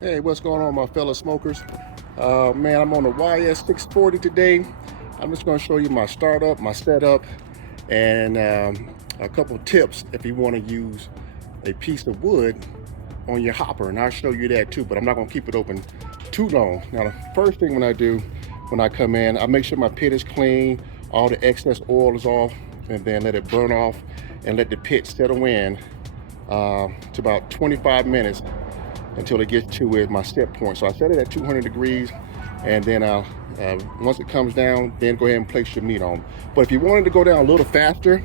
Hey, what's going on, my fellow smokers? Man, I'm on the YS640 today. I'm just going to show you my startup, my setup, and a couple tips if you want to use a piece of wood on your hopper, and I'll show you that too, but I'm not going to keep it open too long. Now, the first thing when I do, when I come in, I make sure my pit is clean, all the excess oil is off, and then let it burn off and let the pit settle in to about 25 minutes until it gets to my set point. So I set it at 200 degrees, and then once it comes down, then go ahead and place your meat on. But if you wanted to go down a little faster,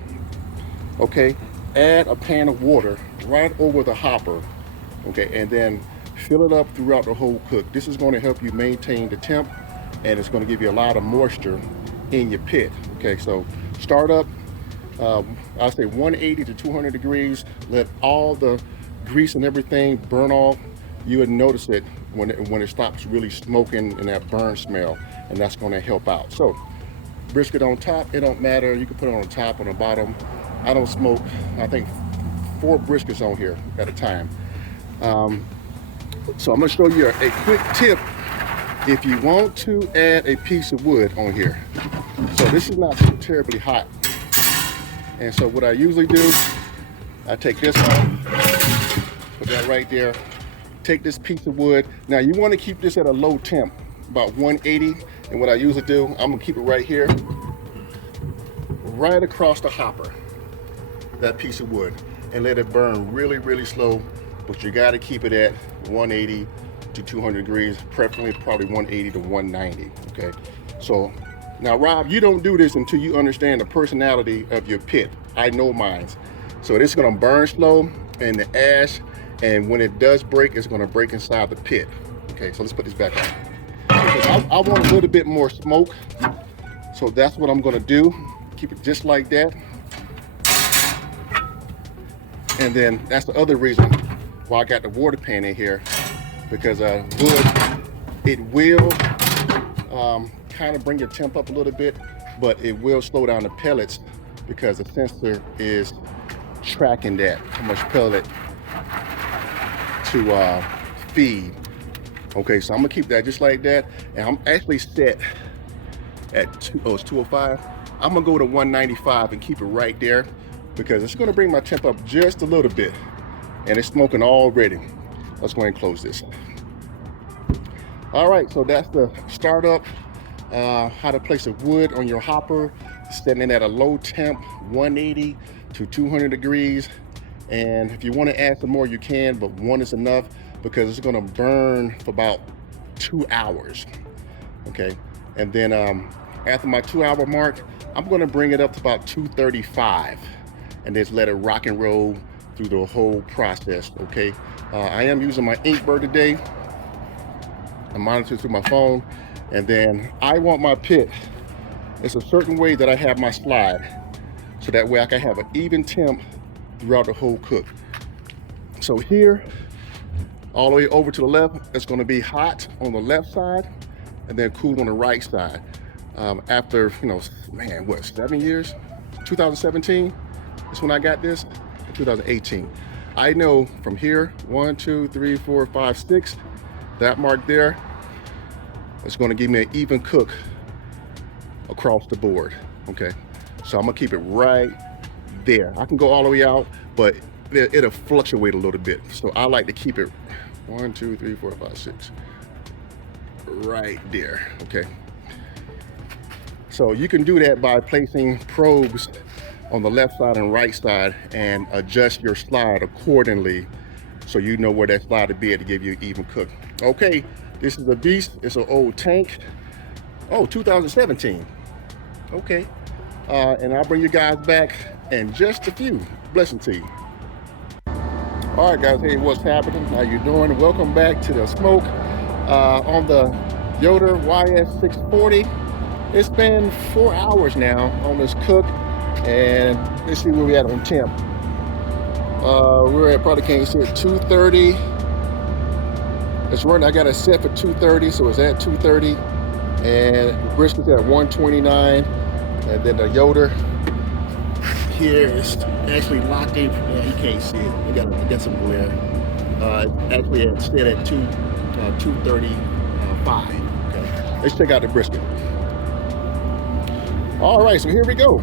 okay, add a pan of water right over the hopper, okay, and then fill it up throughout the whole cook. This is going to help you maintain the temp, and it's going to give you a lot of moisture in your pit. Okay, so start up, I say 180 to 200 degrees. Let all the grease and everything burn off. You would notice it when it stops really smoking and that burn smell, and that's going to help out. So brisket on top, it don't matter. You can put it on the top, on the bottom. I don't smoke, I think 4 briskets on here at a time. So I'm going to show you a quick tip if you want to add a piece of wood on here. So this is not too terribly hot, and so what I usually do, I take this off, put that right there, take this piece of wood. Now you want to keep this at a low temp, about 180, and what I usually do, I'm gonna keep it right here, right across the hopper, that piece of wood, and let it burn really slow, but you got to keep it at 180 to 200 degrees, preferably probably 180 to 190. Okay, so now Rob, you don't do this until you understand the personality of your pit. I know mine. So this is going to burn slow in the ash, and when it does break, it's going to break inside the pit. Okay, so let's put this back on. Because I want a little bit more smoke, so that's what I'm going to do. Keep it just like that. And then that's the other reason why I got the water pan in here, because wood, it will kind of bring your temp up a little bit, but it will slow down the pellets because the sensor is tracking that, how much pellet to feed. Okay, so I'm gonna keep that just like that, and I'm actually set at it's 205. I'm gonna go to 195 and keep it right there because it's gonna bring my temp up just a little bit, and it's smoking already. Let's go ahead and close this. All right, so that's the startup, how to place a wood on your hopper, setting it at a low temp, 180 to 200 degrees. And if you want to add some more, you can, but 1 is enough because it's going to burn for about 2 hours. Okay, and then after my 2-hour mark, I'm going to bring it up to about 235 and just let it rock and roll through the whole process. Okay, I am using my Inkbird today. I'm monitoring through my phone, and then I want my pit, it's a certain way that I have my slide, so that way I can have an even temp throughout the whole cook. So here, all the way over to the left, it's going to be hot on the left side, and then cool on the right side. After, man, what, 7 years? 2017 is when I got this. 2018. I know from here, 1, 2, 3, 4, 5, 6. That mark there is going to give me an even cook across the board. Okay, so I'm gonna keep it right there. I can go all the way out, but it'll fluctuate a little bit. So I like to keep it 1, 2, 3, 4, 5, 6 right there. Okay, so you can do that by placing probes on the left side and right side and adjust your slide accordingly, so you know where that slide to be to give you an even cook. Okay, this is a beast. It's an old tank. Oh, 2017. Okay, and I'll bring you guys back in just a few. Blessings to you. All right, guys. Hey, what's happening? How you doing? Welcome back to the smoke on the Yoder YS640. It's been 4 hours now on this cook, and let's see where we at on temp. We're at, probably can't see it, 230. It's running. I got it set for 230, so it's at 230, and the brisket's at 129, and then the Yoder here is actually locked in. Yeah, you can't see it. You got some glare. Actually, it's set at 235. Okay, let's check out the brisket. All right, so here we go.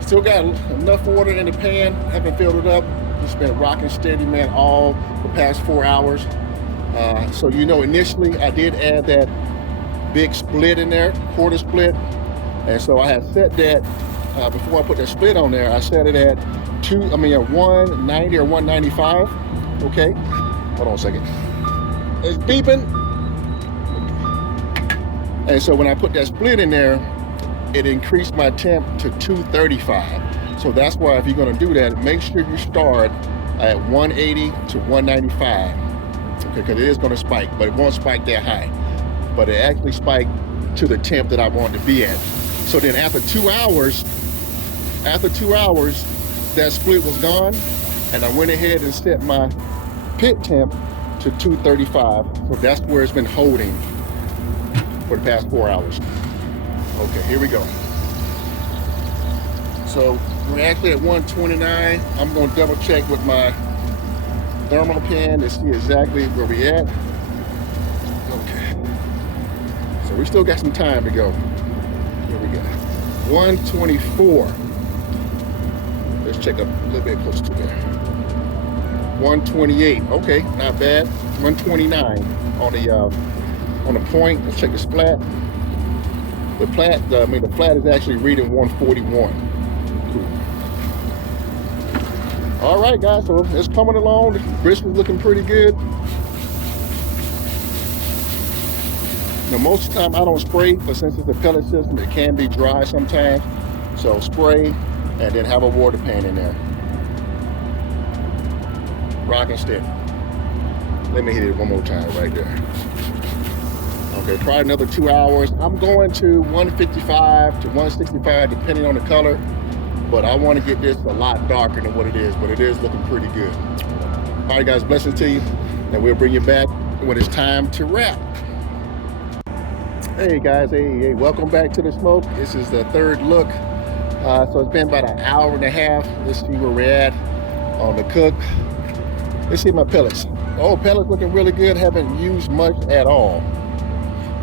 Still got enough water in the pan. Haven't filled it up. Just been rocking steady, man, all the past 4 hours. So you know, initially I did add that big split in there, quarter split, and so I had set that before I put that split on there. I set it at 190 or 195. Okay, hold on a second. It's beeping. And so when I put that split in there, it increased my temp to 235. So that's why if you're going to do that, make sure you start at 180 to 195. Okay, because it is going to spike, but it won't spike that high. But it actually spiked to the temp that I wanted to be at. So then after 2 hours, that split was gone, and I went ahead and set my pit temp to 235. So that's where it's been holding for the past 4 hours. Okay, here we go. So we're actually at 129. I'm going to double check with my thermal pan to see exactly where we at. Okay. So we still got some time to go. Here we go. 124. Let's check up a little bit closer to there. 128. Okay, not bad. 129 on the point. Let's check the splat. The flat is actually reading 141. Cool. All right, guys, so it's coming along. The brisket's looking pretty good. Now, most of the time I don't spray, but since it's a pellet system, it can be dry sometimes. So spray and then have a water pan in there. Rock and steady. Let me hit it one more time right there. Okay, probably another 2 hours. I'm going to 155 to 165 depending on the color, but I want to get this a lot darker than what it is, but it is looking pretty good. All right, guys, blessings to you, and we'll bring you back when it's time to wrap. Hey guys, hey, welcome back to the smoke. This is the third look. So it's been about an hour and a half. Let's see where we're at on the cook. Let's see my pellets. Oh, pellets looking really good. Haven't used much at all.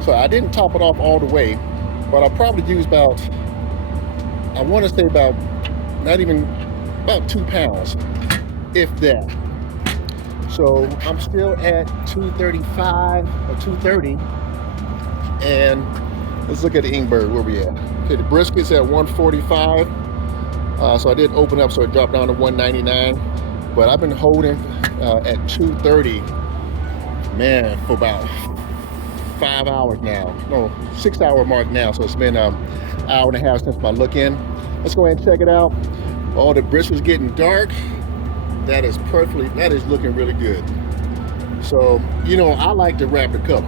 So I didn't top it off all the way, but I probably used about, I want to say about 2 pounds, if that. So I'm still at 235 or 230. And let's look at the Ingberg, where we at. Okay, the brisket's at 145. So I did open up, so it dropped down to 199. But I've been holding at 230, man, for about 5 hours now. No, 6 hour mark now. So it's been an hour and a half since my look in. Let's go ahead and check it out. Oh, the brisket's getting dark. That is looking really good. So, you know, I like to wrap the color.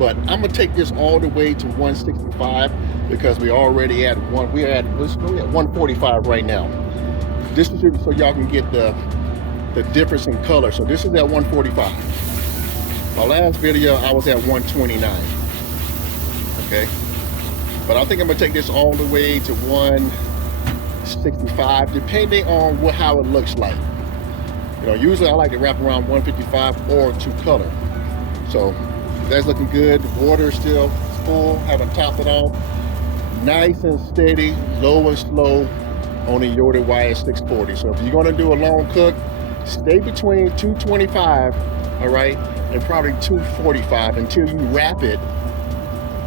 But I'm gonna take this all the way to 165 because we're at 145 right now. This is so y'all can get the difference in color. So this is at 145. My last video I was at 129. Okay, but I think I'm gonna take this all the way to 165, depending on how it looks like. You know, usually I like to wrap around 155 or 2 color. So that's looking good. The water is still full, haven't topped it off. Nice and steady, low and slow on the Yoder YS640. So if you're gonna do a long cook, stay between 225, all right, and probably 245 until you wrap it.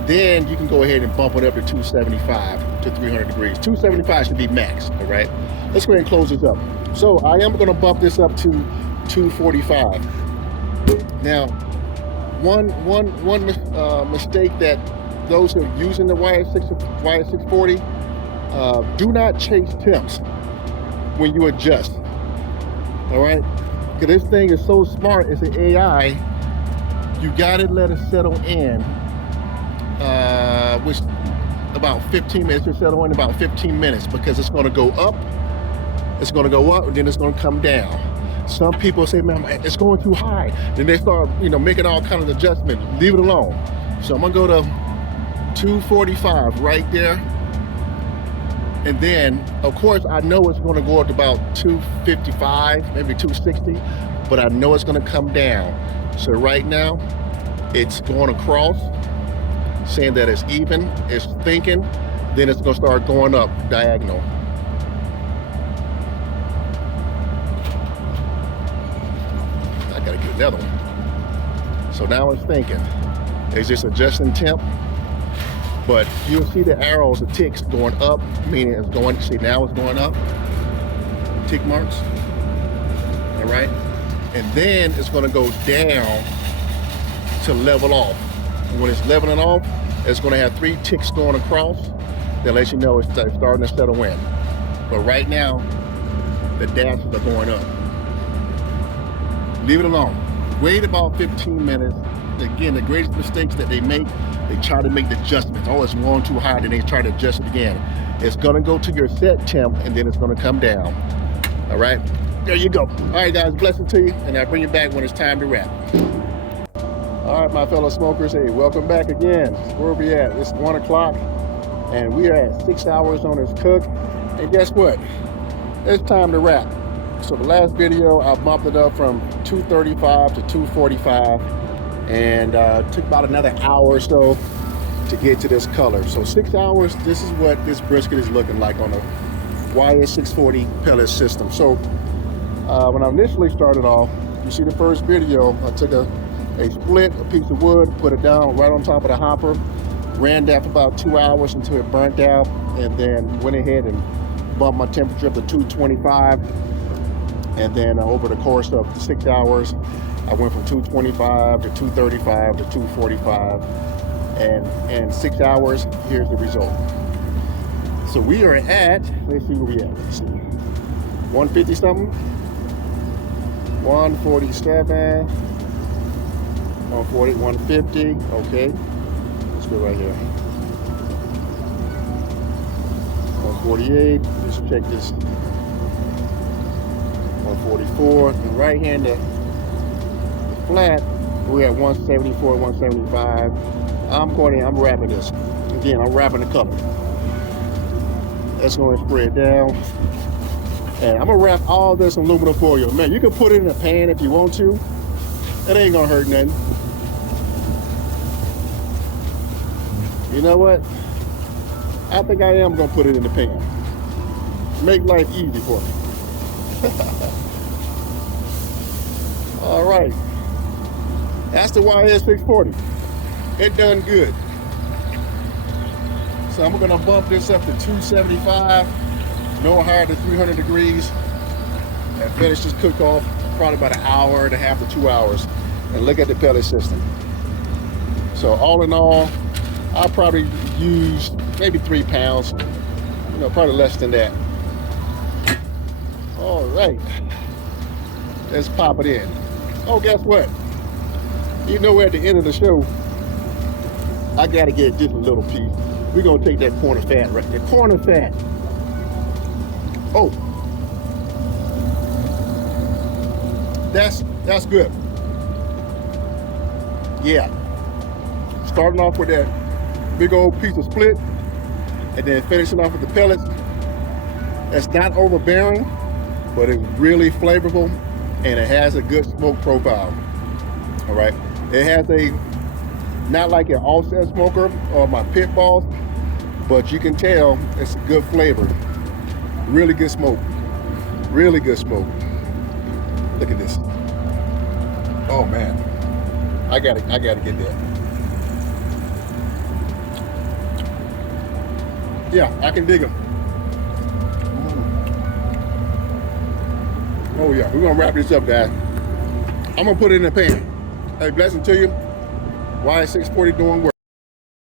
Then you can go ahead and bump it up to 275 to 300 degrees. 275 should be max, all right? Let's go ahead and close this up. So I am gonna bump this up to 245. Now, one mistake that those who are using the YS640, do not chase temps when you adjust. All right, because this thing is so smart. It's an AI. You gotta let it settle in, which about 15 minutes. To settle in about 15 minutes because it's gonna go up. It's gonna go up, and then it's gonna come down. Some people say, man, it's going too high. Then they start, you know, making all kinds of adjustments. Leave it alone. So I'm gonna go to 245 right there. And then, of course, I know it's gonna go up to about 255, maybe 260. but I know it's gonna come down. So right now, it's going across, saying that it's even, it's thinking, then it's gonna start going up diagonal. I gotta get another one. So now it's thinking. It's just adjusting temp, but you'll see the arrows, the ticks going up, meaning it's going, see now it's going up, tick marks, all right? And then it's gonna go down to level off. When it's leveling off, it's gonna have 3 ticks going across that lets you know it's starting to settle in. But right now, the dashes are going up. Leave it alone. Wait about 15 minutes. Again, the greatest mistakes that they make, they try to make the adjustments. Oh, it's going too high, then they try to adjust it again. It's gonna go to your set temp, and then it's gonna come down. All right, there you go. All right, guys, blessing to you, and I'll bring you back when it's time to wrap. All right, my fellow smokers, hey, welcome back again. Where we at? It's 1 o'clock, and we are at 6 hours on this cook. And guess what? It's time to wrap. So the last video, I bumped it up from 235 to 245, and took about another hour or so to get to this color. So 6 hours, this is what this brisket is looking like on a YS640 pellet system. So when I initially started off, you see the first video, I took a split, a piece of wood, put it down right on top of the hopper, ran that for about 2 hours until it burnt out, and then went ahead and bumped my temperature up to 225. And then over the course of 6 hours, I went from 225 to 235 to 245. And in 6 hours, here's the result. So we are at, let's see where we at. Let's see, 150 something, 147, 140, 150. Okay, let's go right here. 148. Let's check this. 144. And right here in the flat, we're at 174, 175. I'm wrapping this. Again, I'm wrapping the color. That's going to spread down. And I'm gonna wrap all this in aluminum foil. Man, you can put it in a pan if you want to. It ain't gonna hurt nothing. You know what? I think I am gonna put it in the pan. Make life easy for me. All right. That's the YS640. It done good. So I'm gonna bump this up to 275, no higher than 300 degrees, and finish this cook off probably about an hour and a half to 2 hours. And look at the pellet system. So all in all, I'll probably use maybe 3 pounds, you know, probably less than that. All right, let's pop it in. Oh, guess what? You know, at the end of the show, I gotta get just a little piece. We're gonna take that corner fat right there. Corner fat. Oh, that's good. Yeah. Starting off with that big old piece of split, and then finishing off with the pellets. It's not overbearing, but it's really flavorful, and it has a good smoke profile. All right. It has a, not like an offset smoker or my pit balls, but you can tell it's a good flavor. Really good smoke. Really good smoke. Look at this. Oh man, I gotta get that. Yeah, I can dig them. Oh yeah, we're gonna wrap this up, guys. I'm gonna put it in the pan. Hey, blessing to you. YS640 doing work.